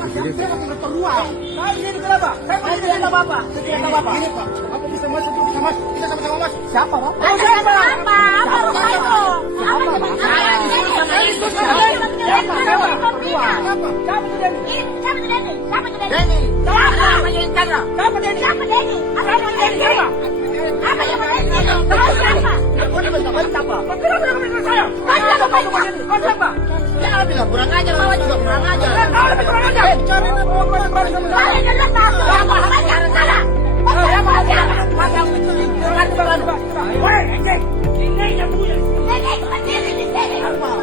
berpeluang. Saya ini kenapa? Saya tidak tahu apa. Saya tidak tahu apa. Ini Pak, apa bisa masuk bisa masuk? Kita sama-sama masuk. Siapa Pak? Siapa? Apa rumah itu? Siapa Pak? Saya di sini sama itu. Siapa? Siapa itu Denny? Siapa itu Denny? Siapa itu Denny? Denny. Siapa? Siapa yang Chandra? Siapa Denny? Siapa Denny? Apa yang Denny? Apa yang Denny? Kau siapa? Kau ini benda apa? Kenapa kamu dengan saya? Kau siapa? Jangan bilang kurang ajar, Mama juga kurang ajar. Kau lebih kurang ajar. Cari mau kembali sama saya. Kalian adalah tahu. Siapa? Salah. Siapa? Ini yang punya. Denny berdiri di sini. Siapa yang mau?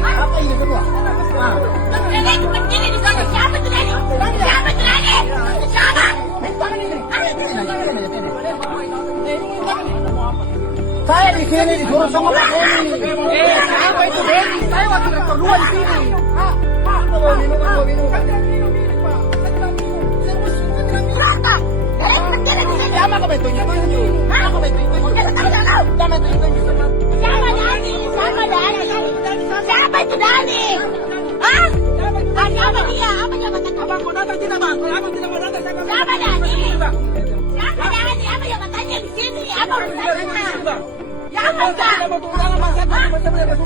Apa ini kedua? Denny berdiri di sana. Siapa itu Denny? Siapa itu Denny? Siapa? Saya di sini disuruh sama Pak Denny. Apa itu Denny? Saya waktu kedua di sini. Bawa minum. Kalian berdiri di sini. Siapa kau betunya? Apa betunya? Siapa betunya? Siapa Dani? Siapa Dani? Siapa itu Dani? Hah? Siapa dia? Apa jabatan kamu? Abang mau datang tidak bang? Abang tidak mau datang. Siapa Dani? Siapa Dani? Apa jabatannya di sini? Apa urusannya? Siapa Dani?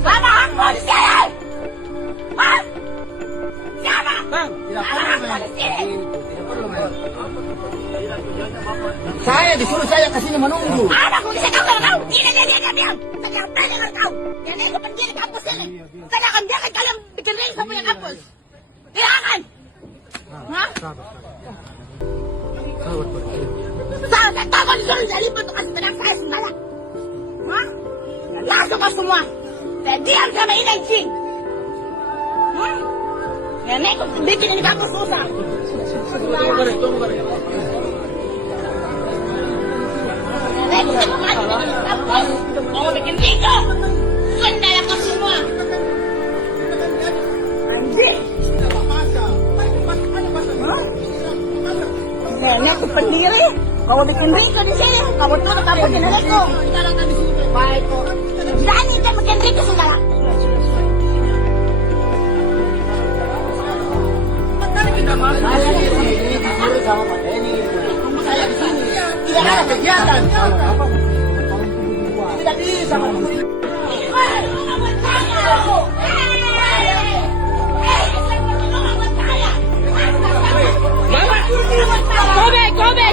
Apa aku di sini? Hah? Siapa? Bang, tidak Apa perlu aku di sini? Saya disuruh saya ke sini menunggu. Apa aku bisa tahu kalau kau? Tidak, diam. Saya akan tanya dengan kau. Jadi aku pendiri kampus ini. Saya akan biarkan kalian bikin ring sama punya kampus. Tidak akan. Hah? Saya tahu kau disuruh jadi untuk kasih tenang saya sendiri. Hah? Langsung kau semua. Saya diam sama ini anjing. Hah? Nenek bikin ini kampus susah. Mau bikin tiga, kendala kau semua. Anjing. Nenek tuh pendiri. Kau bikin ringko di sini. Kamu tuh tetap bikin nenekku. Baik kok. Dani dia bikin ringko segala. Saya di sini disuruh sama Pak Denny. Tunggu saya di sini. Tidak ada kegiatan. Tidak bisa.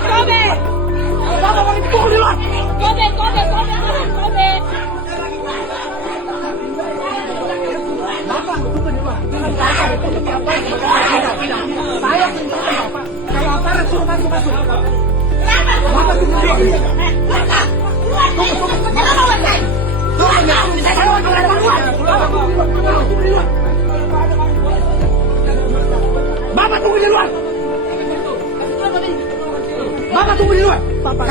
Kobe. Bapak mau dipukul di luar. Kobe. Bapak tunggu di luar. Saya tinggalkan Bapak. Kalau aparat suruh masuk. Bapak tunggu di luar. Bapak tunggu di luar. Bapak tunggu di luar. Bapak.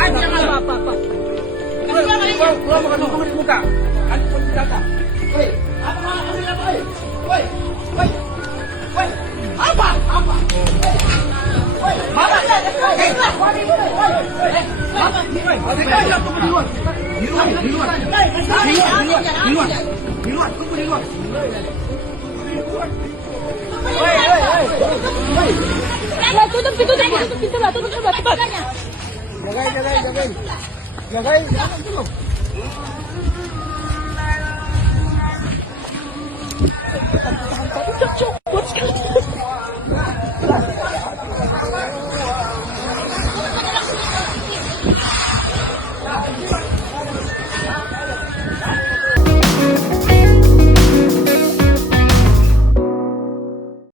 Keluar bukan tunggu di muka. Nanti pun datang. Woi, apa? Woi, Bapak. Di luar, tunggu di luar. Tutup pintu lah, cepat. Jagain, jangan dulu.